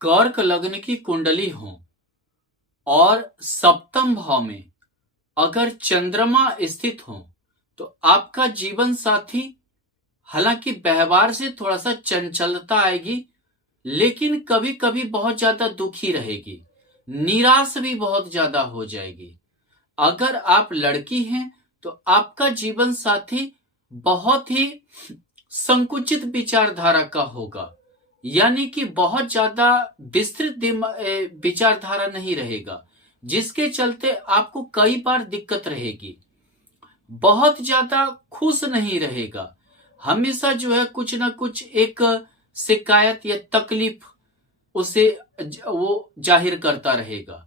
कर्क लग्न की कुंडली हो और सप्तम भाव में अगर चंद्रमा स्थित हो तो आपका जीवन साथी हालांकि व्यवहार से थोड़ा सा चंचलता आएगी, लेकिन कभी कभी बहुत ज्यादा दुखी रहेगी, निराश भी बहुत ज्यादा हो जाएगी। अगर आप लड़की हैं तो आपका जीवन साथी बहुत ही संकुचित विचारधारा का होगा, यानी कि बहुत ज्यादा विस्तृत विचारधारा नहीं रहेगा, जिसके चलते आपको कई बार दिक्कत रहेगी। बहुत ज्यादा खुश नहीं रहेगा, हमेशा जो है कुछ ना कुछ एक शिकायत या तकलीफ उसे वो जाहिर करता रहेगा।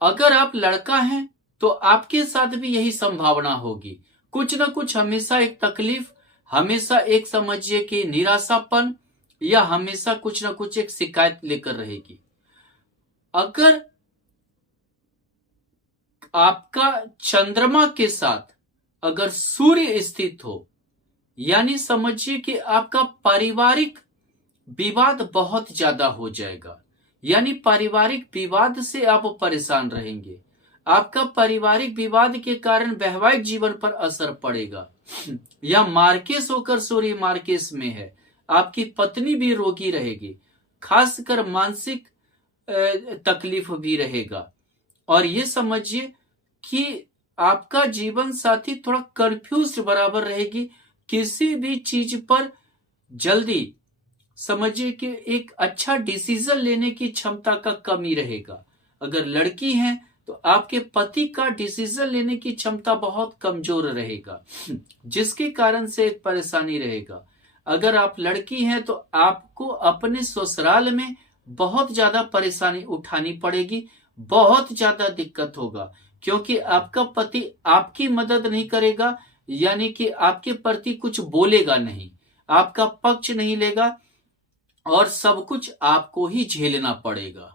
अगर आप लड़का हैं तो आपके साथ भी यही संभावना होगी, कुछ ना कुछ हमेशा एक तकलीफ, हमेशा एक समझिए कि निराशापन या हमेशा कुछ ना कुछ एक शिकायत लेकर रहेगी। अगर आपका चंद्रमा के साथ अगर सूर्य स्थित हो, यानी समझिए कि आपका पारिवारिक विवाद बहुत ज्यादा हो जाएगा, यानी पारिवारिक विवाद से आप परेशान रहेंगे। आपका पारिवारिक विवाद के कारण वैवाहिक जीवन पर असर पड़ेगा। या मार्केस होकर सूर्य मार्केस में है, आपकी पत्नी भी रोगी रहेगी, खासकर मानसिक तकलीफ भी रहेगा। और ये समझिए कि आपका जीवन साथी थोड़ा कंफ्यूज बराबर रहेगी, किसी भी चीज पर जल्दी समझिए कि एक अच्छा डिसीजन लेने की क्षमता का कमी रहेगा। अगर लड़की हैं तो आपके पति का डिसीजन लेने की क्षमता बहुत कमजोर रहेगा, जिसके कारण से एक परेशानी रहेगा। अगर आप लड़की हैं तो आपको अपने ससुराल में बहुत ज्यादा परेशानी उठानी पड़ेगी, बहुत ज्यादा दिक्कत होगा, क्योंकि आपका पति आपकी मदद नहीं करेगा, यानी कि आपके प्रति कुछ बोलेगा नहीं, आपका पक्ष नहीं लेगा और सब कुछ आपको ही झेलना पड़ेगा।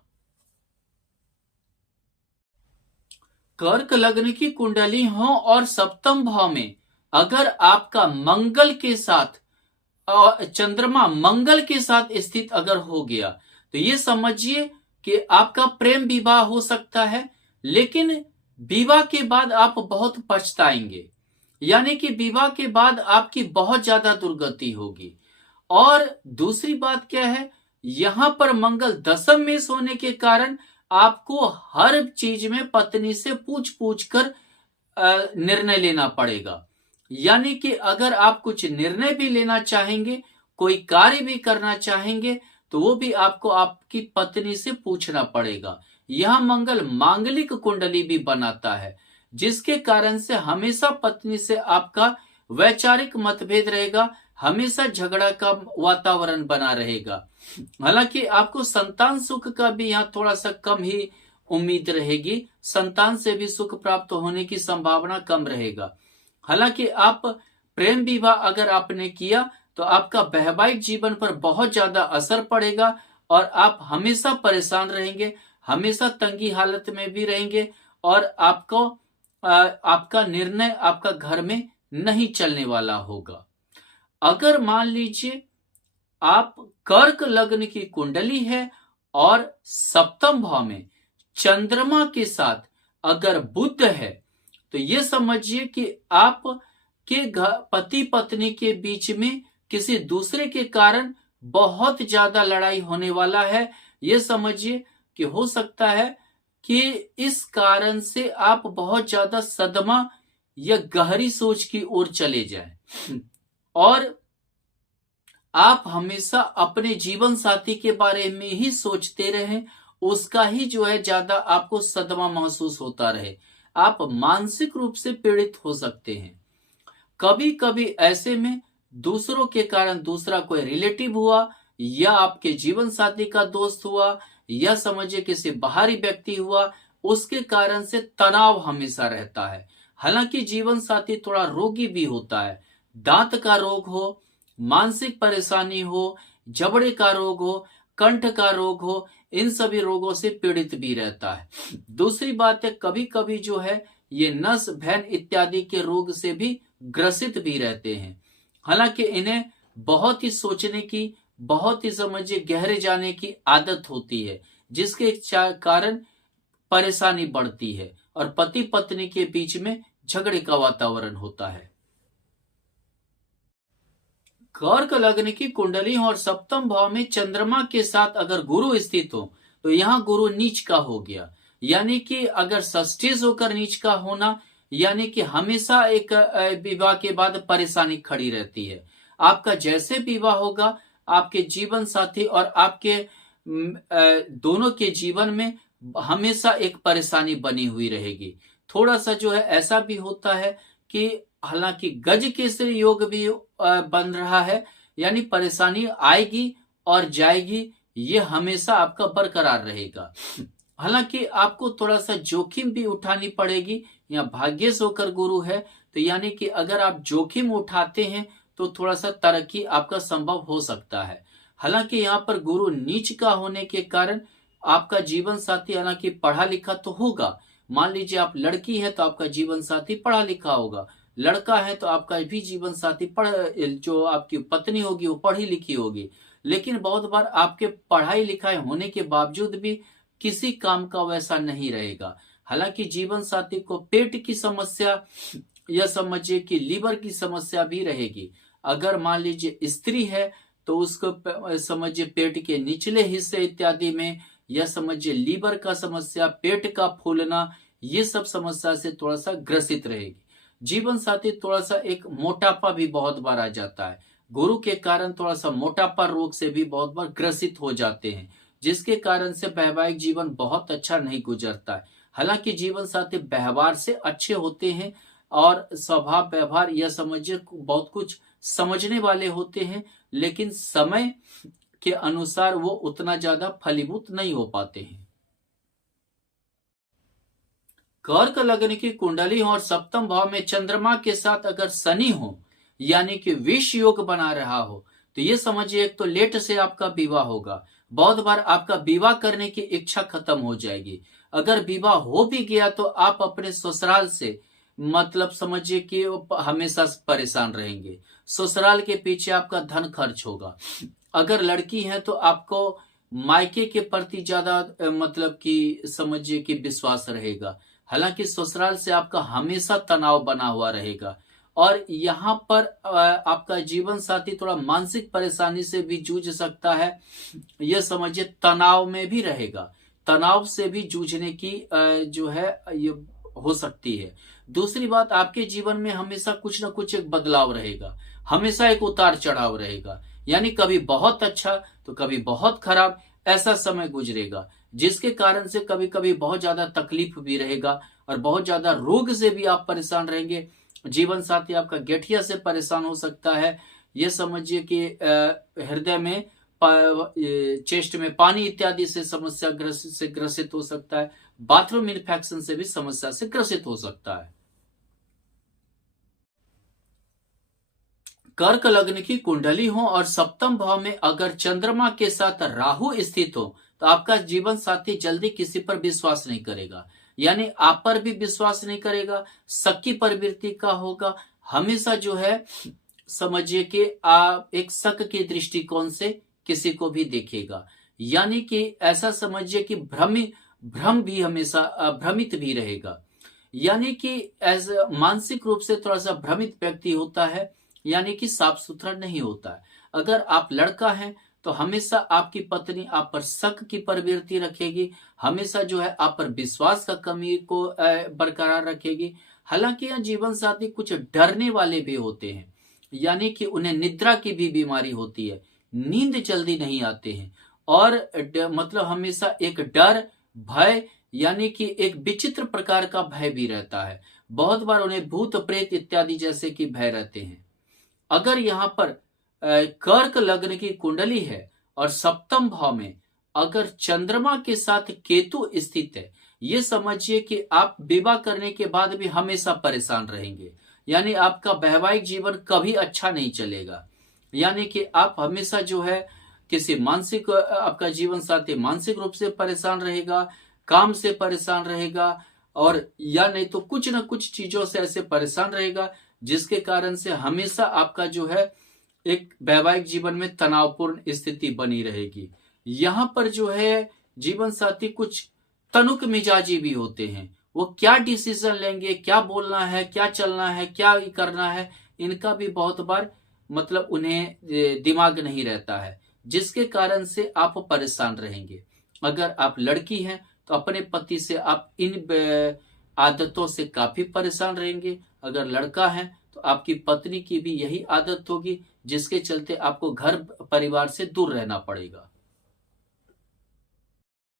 कर्क लग्न की कुंडली हो और सप्तम भाव में अगर आपका मंगल के साथ चंद्रमा मंगल के साथ स्थित अगर हो गया तो ये समझिए कि आपका प्रेम विवाह हो सकता है, लेकिन विवाह के बाद आप बहुत पछताएंगे, यानी कि विवाह के बाद आपकी बहुत ज्यादा दुर्गति होगी। और दूसरी बात क्या है, यहां पर मंगल दशम में होने के कारण आपको हर चीज में पत्नी से पूछ पूछ कर निर्णय लेना पड़ेगा। यानी कि अगर आप कुछ निर्णय भी लेना चाहेंगे, कोई कार्य भी करना चाहेंगे, तो वो भी आपको आपकी पत्नी से पूछना पड़ेगा। यह मंगल मांगलिक कुंडली भी बनाता है, जिसके कारण से हमेशा पत्नी से आपका वैचारिक मतभेद रहेगा, हमेशा झगड़ा का वातावरण बना रहेगा। हालांकि आपको संतान सुख का भी यहाँ थोड़ा सा कम ही उम्मीद रहेगी, संतान से भी सुख प्राप्त होने की संभावना कम रहेगा। हालांकि आप प्रेम विवाह अगर आपने किया तो आपका वैवाहिक जीवन पर बहुत ज्यादा असर पड़ेगा और आप हमेशा परेशान रहेंगे, हमेशा तंगी हालत में भी रहेंगे और आपको आपका निर्णय आपका घर में नहीं चलने वाला होगा। अगर मान लीजिए आप कर्क लग्न की कुंडली है और सप्तम भाव में चंद्रमा के साथ अगर बुध है तो ये समझिए कि आप के पति पत्नी के बीच में किसी दूसरे के कारण बहुत ज्यादा लड़ाई होने वाला है। ये समझिए कि हो सकता है कि इस कारण से आप बहुत ज्यादा सदमा या गहरी सोच की ओर चले जाएं और आप हमेशा अपने जीवन साथी के बारे में ही सोचते रहें, उसका ही जो है ज्यादा आपको सदमा महसूस होता रहे, आप मानसिक रूप से पीड़ित हो सकते हैं। कभी कभी ऐसे में दूसरों के कारण, दूसरा कोई रिलेटिव हुआ या आपके जीवन साथी का दोस्त हुआ या समझिए किसी बाहरी व्यक्ति हुआ, उसके कारण से तनाव हमेशा रहता है। हालांकि जीवन साथी थोड़ा रोगी भी होता है, दांत का रोग हो, मानसिक परेशानी हो, जबड़े का रोग हो, कंठ का रोग हो, इन सभी रोगों से पीड़ित भी रहता है। दूसरी बात है, कभी कभी जो है ये नस भैन इत्यादि के रोग से भी ग्रसित भी रहते हैं। हालांकि इन्हें बहुत ही सोचने की बहुत ही समझिए गहरे जाने की आदत होती है, जिसके कारण परेशानी बढ़ती है और पति पत्नी के बीच में झगड़े का वातावरण होता है। कर्क लग्न की कुंडली और सप्तम भाव में चंद्रमा के साथ अगर गुरु स्थित हो तो यहाँ गुरु नीच का हो गया, यानी कि अगर सस्टेज होकर नीच का होना, यानी कि हमेशा एक विवाह के बाद परेशानी खड़ी रहती है। आपका जैसे विवाह होगा, आपके जीवन साथी और आपके दोनों के जीवन में हमेशा एक परेशानी बनी हुई रहेगी। थोड़ा सा जो है ऐसा भी होता है कि हालांकि गज केसरी योग भी बन रहा है, यानी परेशानी आएगी और जाएगी, ये हमेशा आपका बरकरार रहेगा। हालांकि आपको थोड़ा सा जोखिम भी उठानी पड़ेगी। यहाँ भाग्यश होकर गुरु है, तो यानी कि अगर आप जोखिम उठाते हैं तो थोड़ा सा तरक्की आपका संभव हो सकता है। हालांकि यहाँ पर गुरु नीच का होने के कारण आपका जीवन साथी हालांकि पढ़ा लिखा तो होगा। मान लीजिए आप लड़की है तो आपका जीवन साथी पढ़ा लिखा होगा, लड़का है तो आपका भी जीवन साथी जो आपकी पत्नी होगी वो पढ़ी लिखी होगी। लेकिन बहुत बार आपके पढ़ाई लिखाई होने के बावजूद भी किसी काम का वैसा नहीं रहेगा। हालांकि जीवन साथी को पेट की समस्या या समझिए कि लीवर की समस्या भी रहेगी। अगर मान लीजिए स्त्री है तो उसको समझिए पेट के निचले हिस्से इत्यादि में, या समझिए लीवर का समस्या, पेट का फूलना, ये सब समस्या से थोड़ा सा ग्रसित रहेगी। जीवन साथी थोड़ा सा एक मोटापा भी बहुत बार आ जाता है, गुरु के कारण थोड़ा सा मोटापा रोग से भी बहुत बार ग्रसित हो जाते हैं, जिसके कारण से वैवाहिक जीवन बहुत अच्छा नहीं गुजरता है। हालांकि जीवन साथी व्यवहार से अच्छे होते हैं और स्वभाव व्यवहार या समझिए बहुत कुछ समझने वाले होते हैं, लेकिन समय के अनुसार वो उतना ज्यादा फलीभूत नहीं हो पाते हैं। कर्क लग्न की कुंडली और सप्तम भाव में चंद्रमा के साथ अगर शनि हो, यानी कि विष योग बना रहा हो, तो ये समझिए एक तो लेट से आपका विवाह होगा। बहुत बार आपका विवाह करने की इच्छा खत्म हो जाएगी। अगर विवाह हो भी गया तो आप अपने ससुराल से मतलब समझिए कि हमेशा परेशान रहेंगे। ससुराल के पीछे आपका धन खर्च होगा। अगर लड़की है तो आपको मायके के प्रति ज्यादा मतलब कि समझिए कि विश्वास रहेगा। हालांकि ससुराल से आपका हमेशा तनाव बना हुआ रहेगा और यहाँ पर आपका जीवन साथी थोड़ा मानसिक परेशानी से भी जूझ सकता है। यह समझिए तनाव में भी रहेगा, तनाव से भी जूझने की जो है ये हो सकती है। दूसरी बात, आपके जीवन में हमेशा कुछ ना कुछ एक बदलाव रहेगा, हमेशा एक उतार चढ़ाव रहेगा, यानी कभी बहुत अच्छा तो कभी बहुत खराब, ऐसा समय गुजरेगा, जिसके कारण से कभी कभी बहुत ज्यादा तकलीफ भी रहेगा और बहुत ज्यादा रोग से भी आप परेशान रहेंगे। जीवन साथी आपका गठिया से परेशान हो सकता है। ये समझिए कि हृदय में चेस्ट में पानी इत्यादि से समस्या ग्रसित हो सकता है। बाथरूम इन्फेक्शन से भी समस्या से ग्रसित हो सकता है। कर्क लग्न की कुंडली हो और सप्तम भाव में अगर चंद्रमा के साथ राहु स्थित हो तो आपका जीवन साथी जल्दी किसी पर विश्वास नहीं करेगा, यानी आप पर भी विश्वास नहीं करेगा, शक की प्रवृत्ति का होगा। हमेशा जो है समझिए कि आप एक शक के दृष्टिकोण से किसी को भी देखेगा, यानी कि ऐसा समझिए कि भ्रम भी हमेशा भ्रमित भी रहेगा, यानी कि ऐसा मानसिक रूप से थोड़ा सा भ्रमित व्यक्ति होता है, यानी कि साफ सुथरा नहीं होता है। अगर आप लड़का हैं तो हमेशा आपकी पत्नी आप पर शक की प्रवृत्ति रखेगी, हमेशा जो है आप पर विश्वास का कमी को बरकरार रखेगी। हालांकि यह जीवन साथी कुछ डरने वाले भी होते हैं, यानी कि उन्हें निद्रा की भी बीमारी होती है, नींद जल्दी नहीं आते हैं और मतलब हमेशा एक डर भय, यानी कि एक विचित्र प्रकार का भय भी रहता है। बहुत बार उन्हें भूत प्रेत इत्यादि जैसे कि भय रहते हैं। अगर यहाँ पर कर्क लग्न की कुंडली है और सप्तम भाव में अगर चंद्रमा के साथ केतु स्थित है, ये समझिए कि आप विवाह करने के बाद भी हमेशा परेशान रहेंगे, यानी आपका वैवाहिक जीवन कभी अच्छा नहीं चलेगा, यानी कि आप हमेशा जो है किसी मानसिक आपका जीवन साथी मानसिक रूप से परेशान रहेगा, काम से परेशान रहेगा और या नहीं तो कुछ न कुछ चीजों से ऐसे परेशान रहेगा, जिसके कारण से हमेशा आपका जो है एक वैवाहिक जीवन में तनावपूर्ण स्थिति बनी रहेगी। यहाँ पर जो है जीवन साथी कुछ तनुक मिजाजी भी होते हैं। वो क्या डिसीजन लेंगे, क्या बोलना है, क्या चलना है, क्या करना है, इनका भी बहुत बार मतलब उन्हें दिमाग नहीं रहता है, जिसके कारण से आप परेशान रहेंगे। अगर आप लड़की हैं तो अपने पति से आप इन आदतों से काफी परेशान रहेंगे। अगर लड़का है तो आपकी पत्नी की भी यही आदत होगी, जिसके चलते आपको घर परिवार से दूर रहना पड़ेगा।